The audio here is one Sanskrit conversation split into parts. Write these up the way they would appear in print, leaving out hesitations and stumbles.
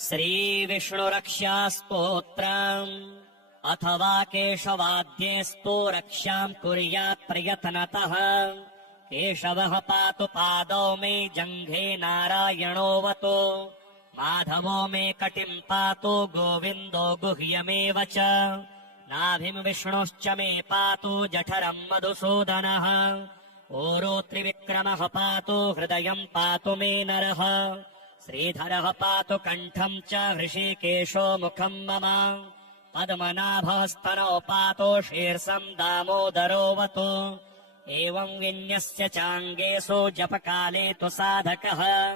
श्रीविष्णुरक्षास्तोत्रम् अथवा केशवाद्येस्तु रक्षाम् कुर्यात् प्रयत्नतः। केशवः पातु पादौ मे जङ्घे नारायणोऽवतु। माधवो मे कटिम् पातु गोविन्दो गुह्यमेव च। नाभिम् विष्णुश्च मे पातु जठरम् मधुसूदनः। ऊरू त्रिविक्रमः पातु हृदयम् पातु मे नरः। श्रीधरः पातु कण्ठम् च हृषीकेशो मुखम् मम। पद्मनाभः स्तनौ पातु शीर्षम् दामोदरोऽवतु। एवम् विन्यस्य चाङ्गेषु जपकाले तु साधकः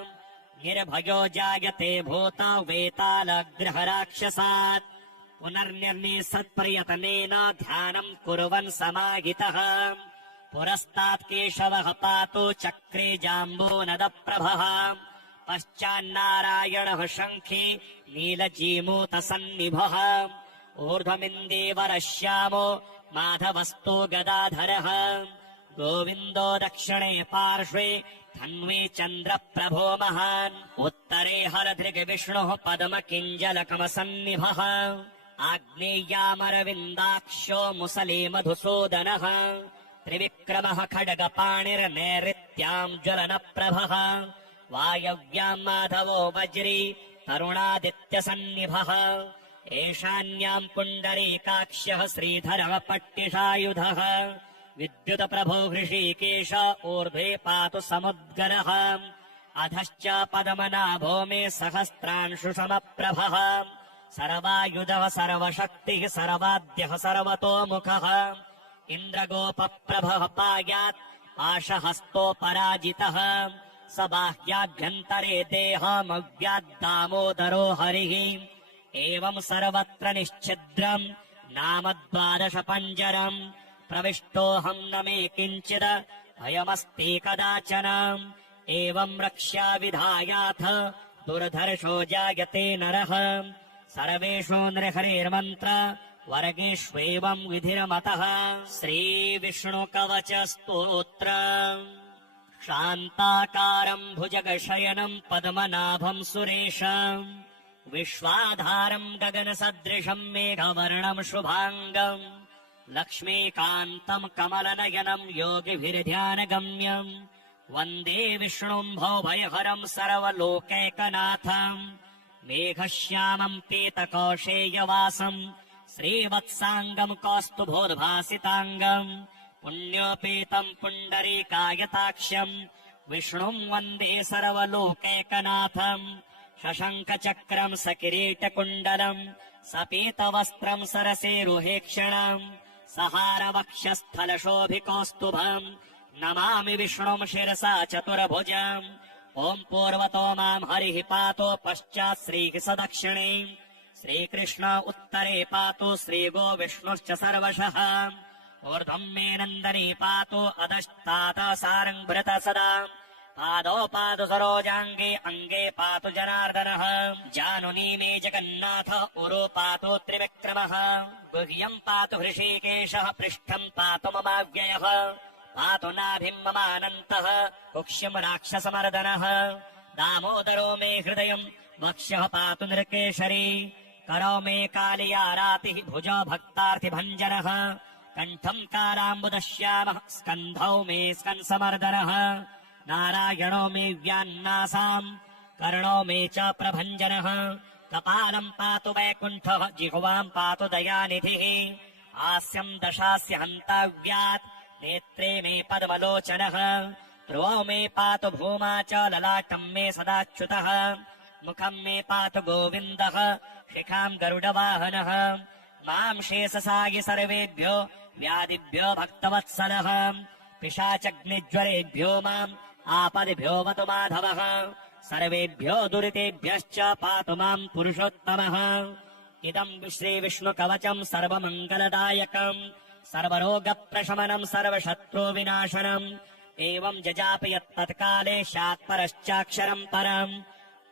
निर्भयो जायते भूता वेतालग्रहराक्षसात्। पुनर्निर्निसत्प्रयतनेन ध्यानम् कुर्वन् समाहितः। पुरस्तात् केशवः पातु चक्रे जाम्बूनदप्रभः। पश्चान्नारायणः शङ्खे नीलजीमूतसन्निभः। ऊर्ध्वमिन्दीवरः श्यामो माधवस्तु गदाधरः। गोविन्दो दक्षिणे पार्श्वे धन्वे चन्द्रप्रभो महान्। उत्तरे हरधृग्विष्णुः पद्मकिञ्जलकमसन्निभः। आग्नेय्यामरविन्दाक्षो मुसले मधुसूदनः। त्रिविक्रमः खड्गपाणिर्नैऋत्याम् ज्वलनप्रभः। वायव्याम् माधवो वज्री तरुणादित्यसन्निभः। एशान्याम् पुण्डरीकाक्ष्यः श्रीधरः पट्टिषायुधः। विद्युतप्रभो हृषीकेश ऊर्ध्वे पातु समुद्गरः। अधश्च पद्मनाभो मे सहस्रांशुसमप्रभः। सर्वायुधः सर्वशक्तिः सर्वाद्यः सर्वतोमुखः। इन्द्रगोपप्रभः पायात् पाशहस्तोपराजितः। स बाह्याभ्यन्तरे देहमव्याद्दामोदरो हरिः। एवम् सर्वत्र निश्छिद्रम् नाम 12 पञ्जरम्। प्रविष्टोऽहम् न मे किञ्चिद भयमस्ति कदाचन। एवम् रक्ष्या विधायाथ दुर्धर्षो जायते नरः। सर्वेषु नृहरेर्मन्त्र वर्गेष्वेवम् विधिरमतः। श्रीविष्णुकवचस्तोत्र शान्ताकारम् भुजगशयनम् पद्मनाभम् सुरेशम्। विश्वाधारम् गगनसदृशम् मेघवर्णम् शुभाङ्गम्। लक्ष्मीकान्तम् कमलनयनम् योगिभिर्ध्यानगम्यम्। वन्दे विष्णुम् भवभयहरम् सर्वलोकैकनाथम्। मेघश्यामम् पीतकौशेयवासम् श्रीवत्साङ्गम् कौस्तुभोद्भासिताङ्गम्। पुण्योपेतम् पुण्डरीकायताक्ष्यम् विष्णुम् वन्दे सर्वलोकैकनाथम्। शशङ्खचक्रम् सकिरीटकुण्डलम् सपीतवस्त्रम् सरसेरुहेक्षणम्। सहारवक्षस्थलशोभिकौस्तुभम् नमामि विष्णुम् शिरसा चतुर्भुजम्। ॐ पूर्वतो माम् हरिः पातु पश्चात् श्रीः स दक्षिणे। श्रीकृष्ण उत्तरे पातु श्रीगो विष्णुश्च सर्वशः। ऊर्ध्वम् मे नन्दनी पातु अधस्तात् सारङ्भृत सदा। पादौ पातु सरोजाङ्गे अङ्गे पातु जनार्दनः। जानुनी मे जगन्नाथ उरु पातु त्रिविक्रमः। गुह्यम् पातु हृषीकेशः पृष्ठम् पातु ममाव्ययः। पातु नाभिम् ममानन्तः कुक्ष्यम् राक्षसमर्दनः। दामोदरो मे हृदयम् वक्ष्यः पातु नृकेशरी। करौ मे कालियारातिः भुजो भक्तार्थिभञ्जनः। कण्ठम् काराम्बुदश्यामः स्कन्धौ मे स्कन्समर्दनः। नारायणो मे व्यान्नासाम् कर्णो मे च प्रभञ्जनः। कपालम् पातु वैकुण्ठः जिह्वाम् पातु दयानिधिः। हास्यम् दशास्य हन्ताव्यात् नेत्रे मे पद्मलोचनः। ध्रुवौ मे पातु भूमा च ललाटम् मे सदाच्युतः। मुखम् मे पातु गोविन्दः शिखाम् गरुडवाहनः। माम् शेषसायि सर्वेभ्यो व्याधिभ्यो भक्तवत्सलः। पिशाचग्निज्वरेभ्यो माम् आपदिभ्यो वतु माधवः। सर्वेभ्यो दुरितेभ्यश्च पातु माम् पुरुषोत्तमः। इदम् श्रीविष्णुकवचम् सर्वमङ्गलदायकम् सर्वरोगप्रशमनम् सर्वशत्रुविनाशनम्। एवम् जजापयत्तत्काले शात्परश्चाक्षरम् परम्।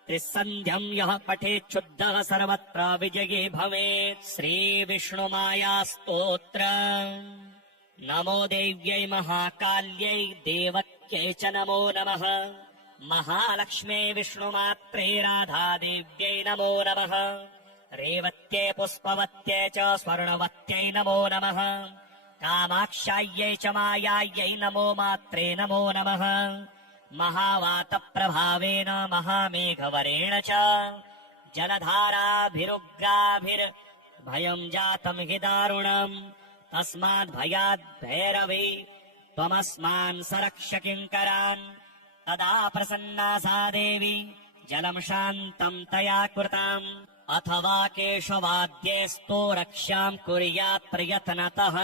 त्रिसन्ध्यम् यः पठेच्छुद्धः सर्वत्र विजयी भवेत्। श्रीविष्णुमायास्तोत्र नमो देव्यै महाकाल्यै देवक्यै च नमो नमः। महालक्ष्मे विष्णुमात्रे राधादेव्यै नमो नमः। रेवत्यै पुष्पवत्यै च स्वर्णवत्यै नमो नमः। कामाक्षायै च मायायै नमो मात्रे नमो नमः। महावातप्रभावेन महामेघवरेण च जलधाराभिरुग्राभिर्भयम् जातम् हि दारुणम्। तस्माद्भयाद् भैरवी त्वमस्मान् सरक्ष किङ्करान्। तदा प्रसन्ना सा देवी जलम् शान्तम् तया कृताम्। अथवा केशवाद्यैस्तु रक्ष्याम् कुर्यात् प्रयत्नतः।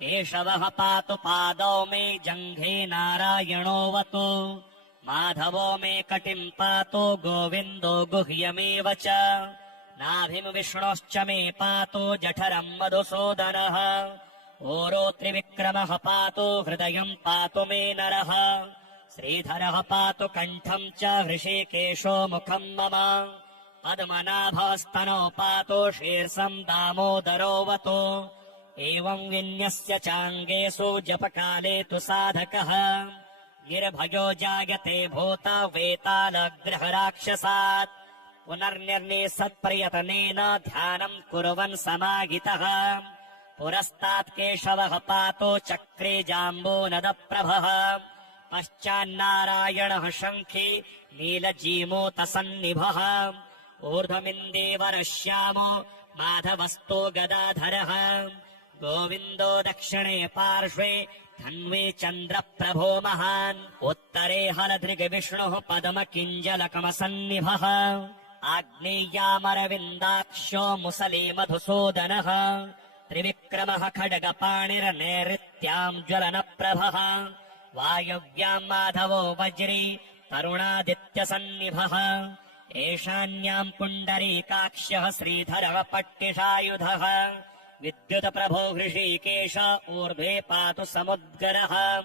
केशवः पातु पादौ मे जङ्घे नारायणोऽवतु। माधवो मे कटिम् पातु गोविन्दो गुह्यमेव च। नाभिम् विष्णोश्च मे पातु जठरम् मधुसूदनः। ओरो त्रिविक्रमः पातु हृदयम् पातु मे नरः। श्रीधरः पातु कण्ठम् च हृषीकेशो मुखम् मम। पद्मनाभस्तनौ पातु शीर्षम् दामोदरोऽवतु। एवम् विन्यस्य चाङ्गेषु जपकाले तु साधकः। निर्भयो जायते भूता वेतालग्रहराक्षसात्। पुनर्निर्निसत्प्रयतनेन ध्यानम् कुर्वन् समाहितः। पुरस्तात् केशवः पातु चक्रे जाम्बूनदप्रभः। पश्चान्नारायणः शङ्खी नीलजीमूतसन्निभः। ऊर्ध्वमिन्दीवरः श्यामो माधवस्तो गदाधरः। गोविन्दो दक्षिणे पार्श्वे धन्वी चन्द्रप्रभो महान्। उत्तरे हलधृग्विष्णुः पद्मकिञ्जलकमसन्निभः। आग्नेय्यामरविन्दाक्षो मुसले मधुसूदनः। त्रिविक्रमः खड्गपाणिर्नैऋत्याम् ज्वलनप्रभः। वायव्याम् माधवो वज्री तरुणादित्यसन्निभः। एशान्याम् पुण्डरीकाक्षः श्रीधरः पट्टिषायुधः। विद्युतप्रभो हृषीकेश ऊर्ध्वे पातु समुद्गरः।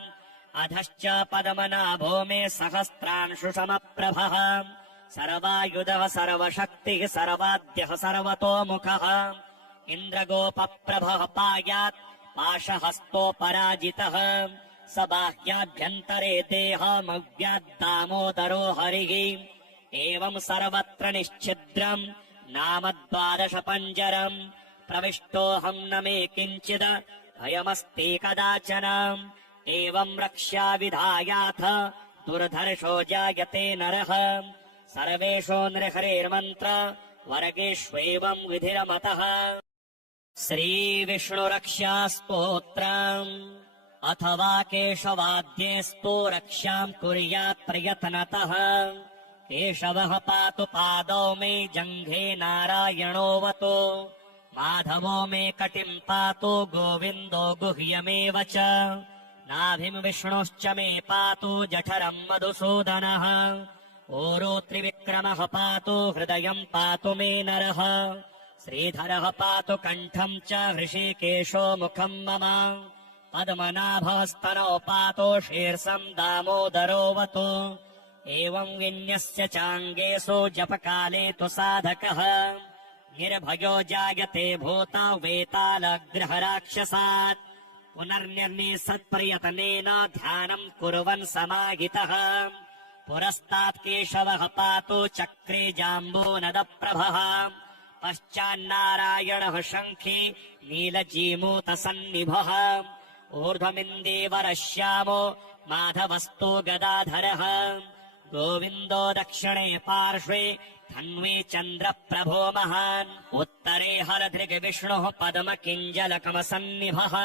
अधश्च पद्मनाभो मे सहस्रांशुसमप्रभः। सर्वायुधः सर्वशक्तिः सर्वाद्यः सर्वतोमुखः। इन्द्रगोपप्रभः पायात् पाशहस्तोपराजितः। स बाह्याभ्यन्तरे देहमव्याद्दामोदरो हरिः। एवम् सर्वत्र निश्छिद्रम् नाम 12 पञ्जरम्। प्रविष्टोऽहम् न मे किञ्चिद भयमस्ति कदाचन। एवम् रक्ष्या विधायाथ दुर्धर्षो जायते नरः। सर्वेषु नृहरेर्मन्त्र वर्गेष्वेवम् विधिरमतः। श्रीविष्णुरक्षास्तोत्रम् अथवा केशवाद्यैस्तु रक्ष्याम् कुर्यात् प्रयत्नतः। केशवः पातु पादौ मे जङ्घे नारायणोऽवतु। माधवो मे कटिम् पातु गोविन्दो गुह्यमेव च। नाभिम् विष्णोश्च मे पातु जठरम् मधुसूदनः। ओरो त्रिविक्रमः पातु हृदयम् पातु मे नरः। श्रीधरः पातु कण्ठम् च हृषीकेशो मुखम् मम। पद्मनाभस्तनौ पातु शीर्षम् दामोदरोऽवतु। एवम् विन्यस्य चाङ्गेषु जपकाले तु साधकः। निर्भयो जायते भूता वेतालग्रहराक्षसात्। पुनर्निर्निसत्प्रयतनेन ध्यानम् कुर्वन् समाहितः। पुरस्तात् केशवः पातु चक्रे जाम्बूनदप्रभः। पश्चान्नारायणः शङ्खी नीलजीमूतसन्निभः। ऊर्ध्वमिन्दीवरः श्यामो माधवस्तो गदाधरः। गोविन्दो दक्षिणे पार्श्वे धन्वी चन्द्रप्रभो महान्। उत्तरे हलधृग्विष्णुः पद्मकिञ्जलकमसन्निभः।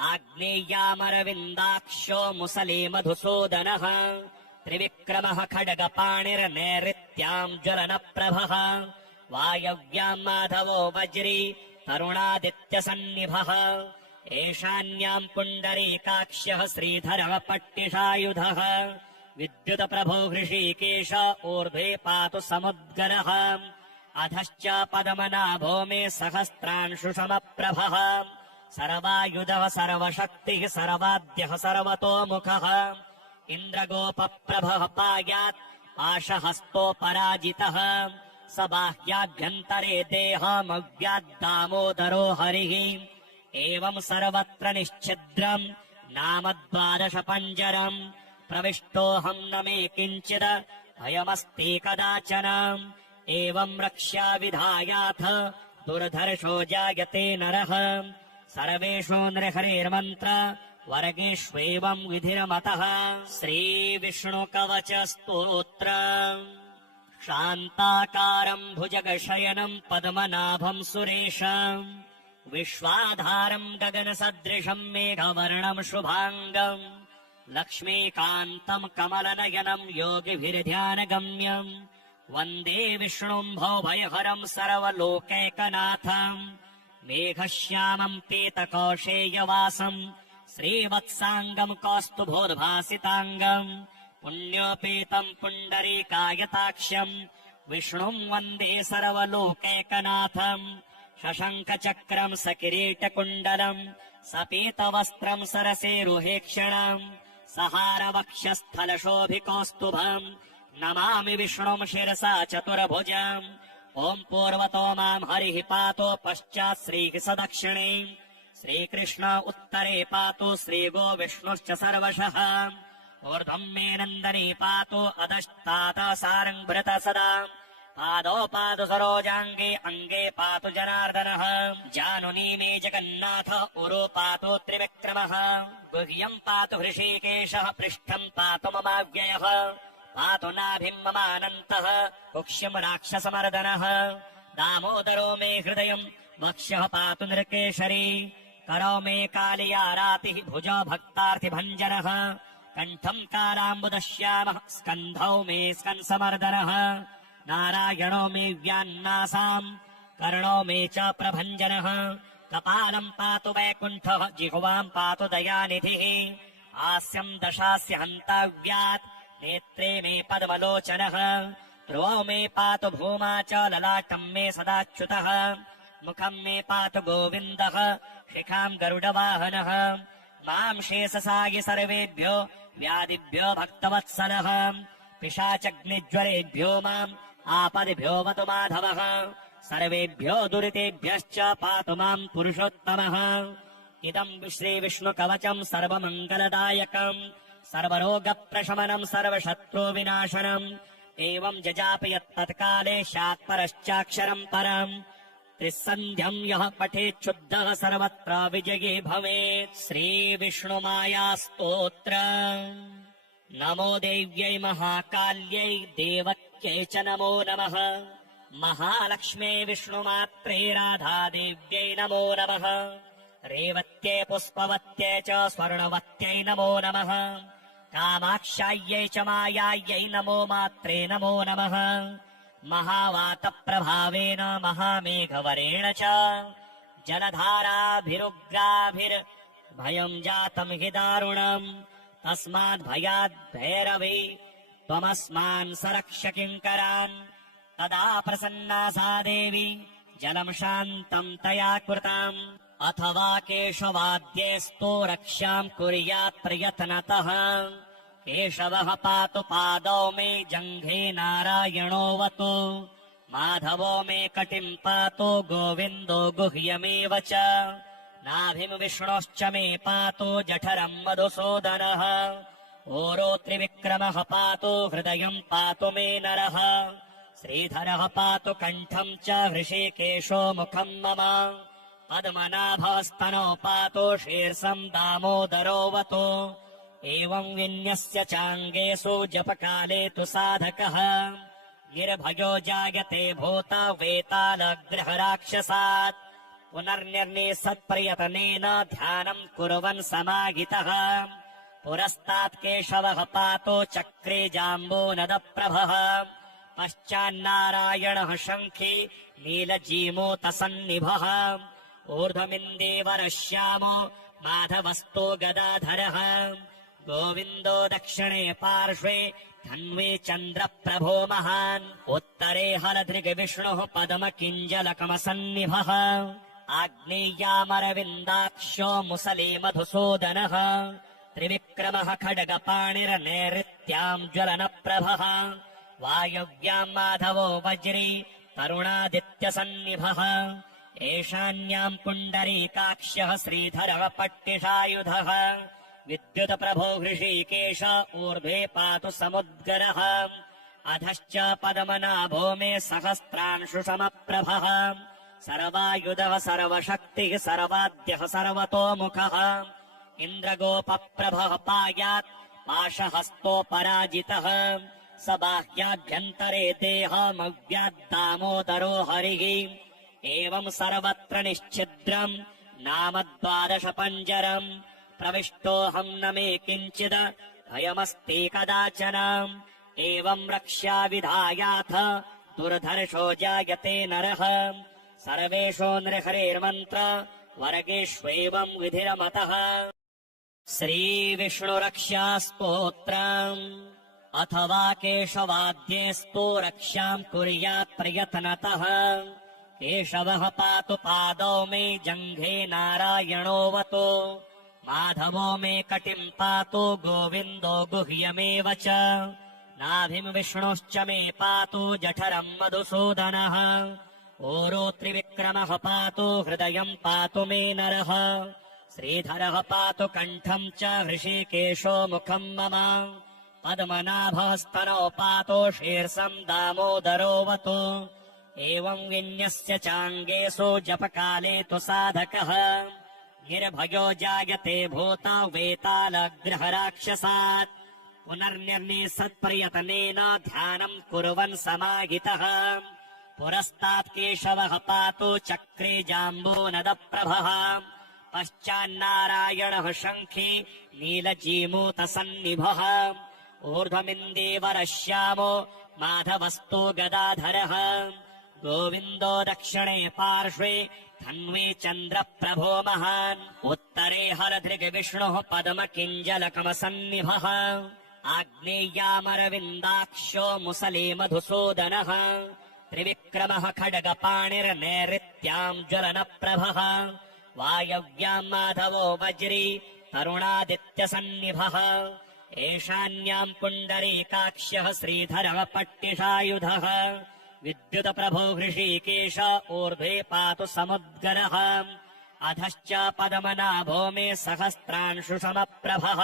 आग्नेय्यामरविन्दाक्षो मुसले मधुसूदनः। त्रिविक्रमः खड्गपाणिर्नैऋत्याम् ज्वलनप्रभः। वायव्याम् माधवो वज्री तरुणादित्यसन्निभः। एशान्याम् पुण्डरीकाक्ष्यः श्रीधरः पट्टिषायुधः। विद्युतप्रभो हृषीकेश ऊर्ध्वे पातु समुद्गरः। अधश्च पद्मनाभो मे सहस्रांशुसमप्रभः। सर्वायुधः सर्वशक्तिः सर्वाद्यः सर्वतोमुखः। इन्द्रगोपप्रभः पायात् पाशहस्तोपराजितः। स बाह्याभ्यन्तरे देहमव्याद्दामोदरो हरिः। एवम् सर्वत्र निश्छिद्रम् नाम 12 पञ्जरम्। प्रविष्टोऽहम् न मे किञ्चित् भयमस्ति कदाचन। एवम् रक्ष्या विधायाथ दुर्धर्षो जायते नरः। सर्वेषु नृहरिर्मन्त्र वर्गेष्वेवम् विधिरमतः। श्रीविष्णुकवच स्तोत्र। शान्ताकारम् भुजगशयनम् पद्मनाभम् सुरेशम् विश्वाधारम् गगनसदृशम् मेघवर्णम् शुभाङ्गम् लक्ष्मीकान्तम् कमलनयनम् योगिभिर्ध्यानगम्यम् वन्दे विष्णुम् भवभयहरम् सर्वलोकैकनाथम् मेघश्यामम् पीतकौशेयवासम् श्रीवत्साङ्गम् कौस्तुभोद्भासिताङ्गम् पुण्योपेतम् पुण्डरीकायताक्ष्यम् विष्णुम् वन्दे सर्वलोकैकनाथम् शशङ्खचक्रम् सकिरीटकुण्डलम् सपीतवस्त्रम् सरसेरुहेक्षणम् सहारवक्षस्थलशोभिकौस्तुभम् नमामि विष्णुम् शिरसा चतुर्भुजम्। ॐ पूर्वतो माम् हरिः पातो पश्चात् श्रीः सदक्षिणे श्रीकृष्ण उत्तरे पातो श्रीगो विष्णुश्च सर्वशः ऊर्ध्वम् मे नन्दने पातो अधस्तात् सारङ्भृत सदा पादौ पातु सरोजाङ्गे अङ्गे पातु जनार्दनः जानुनी मे जगन्नाथ उरो पातु त्रिविक्रमः गुह्यम् पातु हृषीकेशः पृष्ठम् पातु ममाव्ययः पातु नाभिम् ममानन्तः कुक्ष्यम् राक्षसमर्दनः दामोदरो मे हृदयम् वक्ष्यः पातु नृकेशरी करौ मे कालियारातिः भुजो भक्तार्थिभञ्जनः कण्ठम् कालाम्बुदश्यामः स्कन्धौ मे स्कन्समर्दनः नारायणो मे व्यान्नासाम् कर्णो मे च प्रभञ्जनः कपालम् पातु वैकुण्ठः जिह्वाम् पातु दयानिधिः हास्यम् दशास्य हन्ताव्यात् नेत्रे मे पद्मलोचनः ध्रुवौ मे पातु भूमा च ललाटम् मे सदाच्युतः मुखम् मे पातु गोविन्दः शिखाम् गरुडवाहनः माम् शेषसायि सर्वेभ्यो व्याधिभ्यो भक्तवत्सलः पिशाचग्निज्वरेभ्यो माम् आपदिभ्यो वतु माधवः सर्वेभ्यो दुरितेभ्यश्च पातु माम् पुरुषोत्तमः। इदम् श्रीविष्णुकवचम् सर्वमङ्गलदायकम् सर्वरोगप्रशमनम् सर्वशत्रुविनाशनम् एवम् जजापि यत्तत्काले स्यात्परश्चाक्षरम् परम् त्रिसन्ध्यम् यः पठेच्छुद्धः सर्वत्र विजयी भवेत्। श्रीविष्णुमायास्तोत्र। नमो देव्यै महाकाल्यै देवक्यै च नमो नमः महालक्ष्म्यै विष्णुमात्रे राधादेव्यै नमो नमः रेवत्यै पुष्पवत्यै च स्वर्णवत्यै नमो नमः कामाक्षायै च मायायै नमो मात्रे नमो नमः महावातप्रभावेन महामेघवरेण च जलधाराभिरुग्राभिर्भयम् जातम् हि दारुणम् तस्माद्भयाद् भैरवी त्वमस्मान् सरक्ष किङ्करान् तदा प्रसन्ना सा देवी जलम् शान्तम् तया कृताम् अथवा केशवाद्येस्तु रक्षाम् कुर्यात् प्रयत्नतः केशवः पातु पादौ मे जङ्घे नारायणोऽवतु माधवो मे कटिम् पातु गोविन्दो गुह्यमेव च नाभिम् विष्णोश्च मे पातु जठरम् मधुसूदनः ओरो त्रिविक्रमः पातु हृदयम् पातु मे नरः श्रीधरः पातु कण्ठम् च हृषीकेशो मुखम् मम पद्मनाभस्तनौ पातु शीर्षम् दामोदरोऽवतु एवम् विन्यस्य चाङ्गेषु जपकाले तु साधकः निर्भयो जायते भूत वेतालग्रहराक्षसात् पुनर्निर्निसत्प्रयतनेन ध्यानम् कुर्वन् समाहितः पुरस्तात् केशवः पातो चक्रे जाम्बूनदप्रभः पश्चान्नारायणः शङ्खी नीलजीमूतसन्निभः ऊर्ध्वमिन्दीवरः श्यामो माधवस्तो गदाधरः गोविन्दो दक्षिणे पार्श्वे धन्वे चन्द्रप्रभो महान् उत्तरे हलधृग्विष्णुः पद्मकिञ्जलकमसन्निभः आग्नेय्यामरविन्दाक्षो मुसले मधुसूदनः त्रिविक्रमः खड्गपाणिर्नैऋत्याम् ज्वलनप्रभः वायव्याम् माधवो वज्री तरुणादित्यसन्निभः ईशान्याम् पुण्डरीकाक्ष्यः श्रीधरः पट्टिषायुधः विद्युतप्रभो हृषीकेश ऊर्ध्वे पातु समुद्गरः अधश्च पद्मनाभो मे सहस्रांशुसमप्रभः सर्वायुधः सर्वशक्तिः सर्वाद्यः सर्वतोमुखः इन्द्रगोपप्रभः पायात् पाशहस्तोपराजितः स बाह्याभ्यन्तरे देहमव्याद्दामोदरो हरिः एवम् सर्वत्र निश्छिद्रम् नाम 12 पञ्जरम् प्रविष्टोऽहम् न मे किञ्चित् भयमस्ति कदाचन एवम् रक्ष्या विधायाथ दुर्धर्षो जायते नरः सर्वेषु नृहरेर्मन्त्र वर्गेष्वेवम् विधिरमतः श्रीविष्णुरक्षास्तोत्रम् अथवा केशवाद्येस्तु रक्षाम् कुर्यात् प्रयत्नतः केशवः पातु पादौ मे जङ्घे नारायणोऽवतु माधवो मे कटिम् पातु गोविन्दो गुह्यमेव च नाभिम् विष्णुश्च मे पातु जठरम् मधुसूदनः ओरो त्रिविक्रमः पातु हृदयम् पातु मे नरः श्रीधरः पातु कण्ठम् च हृषीकेशो मुखम् मम पद्मनाभः स्तनौ पातु शीर्षम् दामोदरोऽवतु एवम् विन्यस्य चाङ्गेषु जपकाले तु साधकः निर्भयो जायते भूता वेतालग्रहराक्षसात् पुनर्निर्निसत्प्रयतनेन ध्यानम् कुर्वन् समाहितः पुरस्तात् केशवः पातु चक्रे जाम्बूनदप्रभः पश्चान्नारायणः शङ्खे नीलजीमूतसन्निभः ऊर्ध्वमिन्दीवरः श्यामो माधवस्तु गदाधरः गोविन्दो दक्षिणे पार्श्वे धन्वे चन्द्रप्रभो महान् उत्तरे हरधृग्विष्णुः पद्मकिञ्जलकमसन्निभः आग्नेय्यामरविन्दाक्षो मुसले मधुसूदनः त्रिविक्रमः खड्गपाणिर्नैऋत्याम् ज्वलनप्रभः वायव्याम् माधवो वज्री तरुणादित्यसन्निभः एशान्याम् पुण्डरीकाक्ष्यः श्रीधरः पट्टिषायुधः विद्युतप्रभो हृषीकेश ऊर्ध्वे पातु समुद्गरः अधश्च पद्मनाभो मे सहस्रांशुसमप्रभः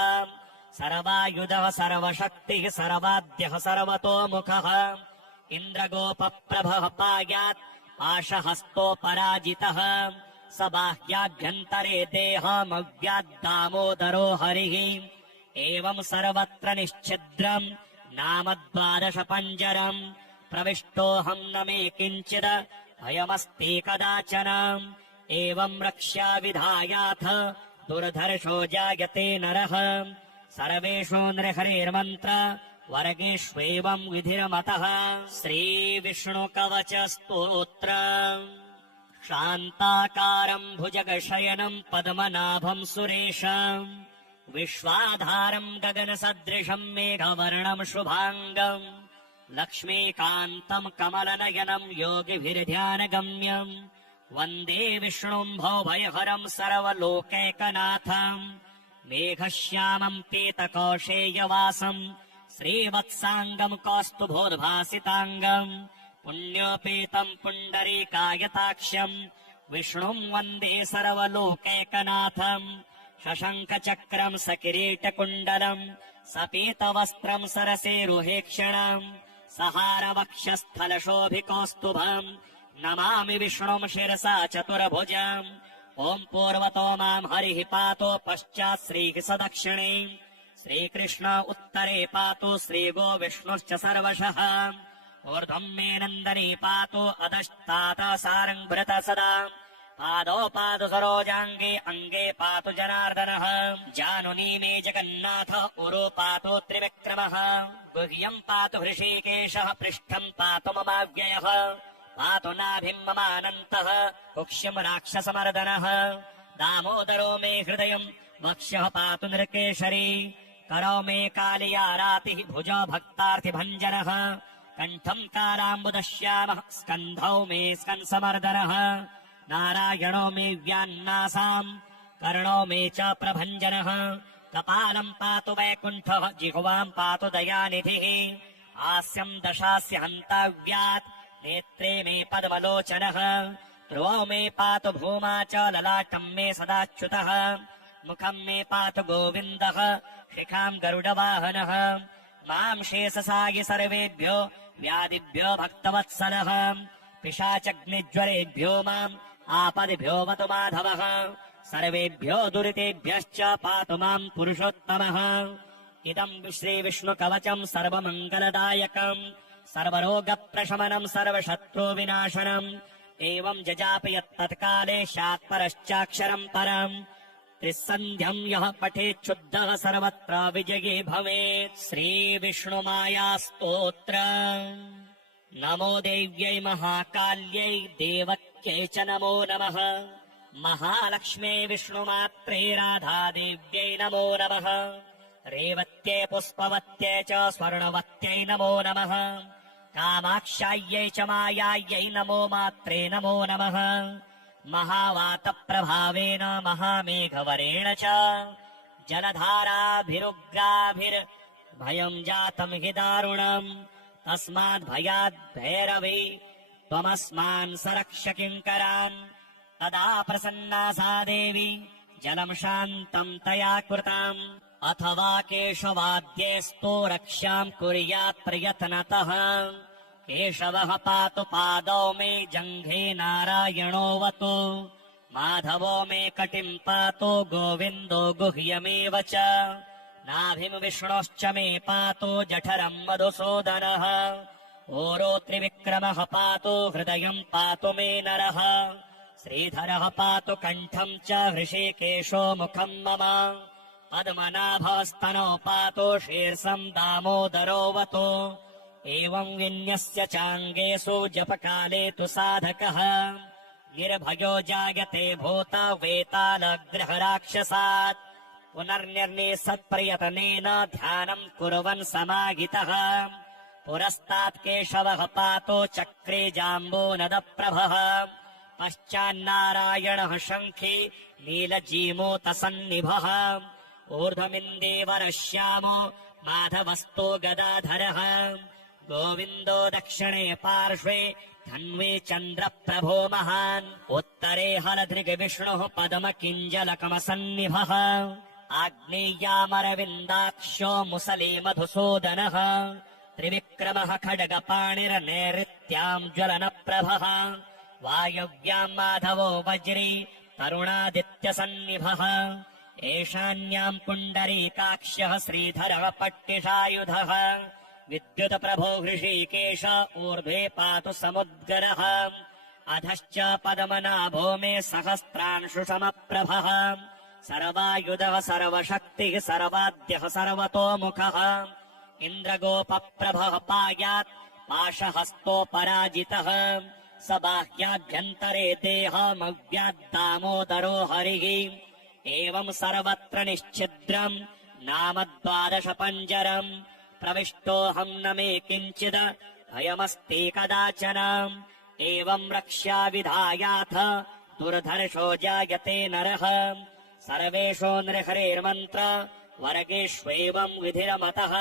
सर्वायुधः सर्वशक्तिः सर्वाद्यः सर्वतोमुखः इन्द्रगोपप्रभः पायात् पाशहस्तोपराजितः स बाह्याभ्यन्तरे देहमव्याद्दामोदरो हरिः एवम् सर्वत्र निश्छिद्रम् नाम 12 पञ्जरम् प्रविष्टोऽहम् न मे किञ्चित् भयमस्ति कदाचन एवम् रक्ष्या विधायाथ दुर्धर्षो जायते नरः सर्वेषु नृहरेर्मन्त्र वर्गेष्वेवम् विधिरमतः श्रीविष्णुकवचस्तोत्रम् शान्ताकारम् भुजगशयनम् पद्मनाभम् सुरेशम् विश्वाधारम् गगनसदृशम् मेघवर्णम् शुभाङ्गम् लक्ष्मीकान्तम् कमलनयनम् योगिभिर्ध्यानगम्यम् वन्दे विष्णुम् भवभयहरम् सर्वलोकैकनाथम् मेघश्यामम् पीतकौशेयवासम् श्रीवत्साङ्गम् कौस्तुभोद्भासिताङ्गम् पुण्योपेतम् पुण्डरीकायताक्ष्यम् विष्णुम् वन्दे सर्वलोकैकनाथम् शशङ्खचक्रम् सकिरीटकुण्डलम् सपीतवस्त्रम् सरसेरुहेक्षणम् सहारवक्षस्थलशोभिकौस्तुभम् नमामि विष्णुम् शिरसा चतुर्भुजम् ॐ पूर्वतो माम् हरिः पातु पश्चात् श्रीः सदक्षिणे श्रीकृष्ण उत्तरे पातु श्रीगो विष्णुश्च सर्वशः ऊर्ध्वम् मे नन्दनी पातु अधस्तात् सारङ्भृत सदा पादौ पातु सरोजाङ्गे अङ्गे पातु जनार्दनः जानुनी मे जगन्नाथ उरु पातु त्रिविक्रमः गुह्यम् पातु हृषीकेशः पृष्ठम् पातु ममाव्ययः पातु नाभिम् ममानन्तः कुक्ष्यम् राक्षसमर्दनः दामोदरो मे हृदयम् वक्ष्यः पातु नृकेशरी करौ मे कालियारातिः भुजो भक्तार्थिभञ्जनः कण्ठम् कालाम्बुदश्यामः स्कन्धौ मे स्कन्समर्दनः नारायणो मे व्यान्नासाम् कर्णो मे च प्रभञ्जनः कपालम् पातु वैकुण्ठः जिह्वाम् पातु दयानिधिः हास्यम् दशास्य हन्ताव्यात् नेत्रे मे पद्मलोचनः ध्रुवौ मे पातु भूमा च ललाटम् मे सदाच्युतः मुखं मे पातु गोविन्दः शिखां गरुडवाहनः मां शेषसायि सर्वेभ्यो व्याधिभ्यो भक्तवत्सलः पिशाचग्निज्वरेभ्यो माम् आपदिभ्यो वतु माधवः सर्वेभ्यो दुरितेभ्यश्च पातु माम् पुरुषोत्तमः इदम् श्रीविष्णुकवचम् सर्वमङ्गलदायकम् सर्वरोगप्रशमनम् सर्वशत्रुविनाशनम् एवम् जजापयत्तत्काले शात्परश्चाक्षरम् परम् त्रिसन्ध्यम् यः पठेच्छुद्धः सर्वत्र विजयी भवेत्। श्रीविष्णुमायास्तोत्र। नमो देव्यै महाकाल्यै देवक्यै च नमो नमः। महालक्ष्म्यै विष्णुमात्रे राधादेव्यै नमो नमः। रेवत्यै पुष्पवत्यै च स्वर्णवत्यै नमो नमः। कामाक्षायै च मायायै नमो मात्रे नमो नमः। महावातप्रभावेन महामेघवरेण च जलधाराभिरुग्राभिर्भयम् जातम् हि दारुणम् तस्माद्भयाद् भैरवी त्वमस्मान् सरक्ष किङ्करान्। तदा प्रसन्ना सा देवी जलम् शान्तम् तया कृताम् अथवा केशवाद्येस्तु रक्ष्याम् कुर्यात् प्रयत्नतः। केशवः पातु पादौ मे जङ्घे नारायणोऽवतु माधवो मे कटिम् पातु गोविन्दो गुह्यमेव च नाभिम् विष्णोश्च मे पातु जठरम् मधुसूदनः। ओरो त्रिविक्रमः पातु हृदयम् पातु मे नरः। श्रीधरः पातु कण्ठम् च हृषीकेशो मुखम् मम। पद्मनाभस्तनौ पातु शीर्षम् दामोदरोऽवतु। एवम् विन्यस्य चाङ्गेषु जपकाले तु साधकः निर्भयो जायते भूत वेतालग्रहराक्षसात्। पुनर्निर्निसत्प्रयतनेन ध्यानम् कुर्वन् समाहितः पुरस्तात् केशवः पातु चक्रे जाम्बूनदप्रभः। पश्चान्नारायणः शङ्खी नीलजीमूतसन्निभः। ऊर्ध्वमिन्दीवरः श्यामो माधवस्तो गदाधरः। गोविन्दो दक्षिणे पार्श्वे धन्वी चन्द्रप्रभो महान्। उत्तरे हलधृग्विष्णुः पद्मकिञ्जलकमसन्निभः। आग्नेय्यामरविन्दाक्षो मुसले मधुसूदनः। त्रिविक्रमः खड्गपाणिर्नैऋत्याम् ज्वलनप्रभः। वायव्याम् माधवो वज्री तरुणादित्यसन्निभः। एशान्याम् पुण्डरीकाक्ष्यः श्रीधरः पट्टिषायुधः। विद्युतप्रभो हृषीकेश ऊर्ध्वे पातु समुद्गरः। अधश्च पद्मनाभो मे सहस्रांशुसमप्रभः। सर्वायुधः सर्वशक्तिः सर्वाद्यः सर्वतोमुखः। इन्द्रगोपप्रभः पायात् पाशहस्तोपराजितः। स बाह्याभ्यन्तरे देहमव्याद्दामोदरो हरिः। एवम् सर्वत्र निश्छिद्रम् नाम 12 पञ्जरम्। प्रविष्टोऽहम् न मे किञ्चिद भयमस्ति कदाचन। एवम् रक्ष्या विधायाथ दुर्धर्षो जायते नरः। सर्वेषु नृहरेर्मन्त्र वर्गेष्वेवम् विधिरमतः।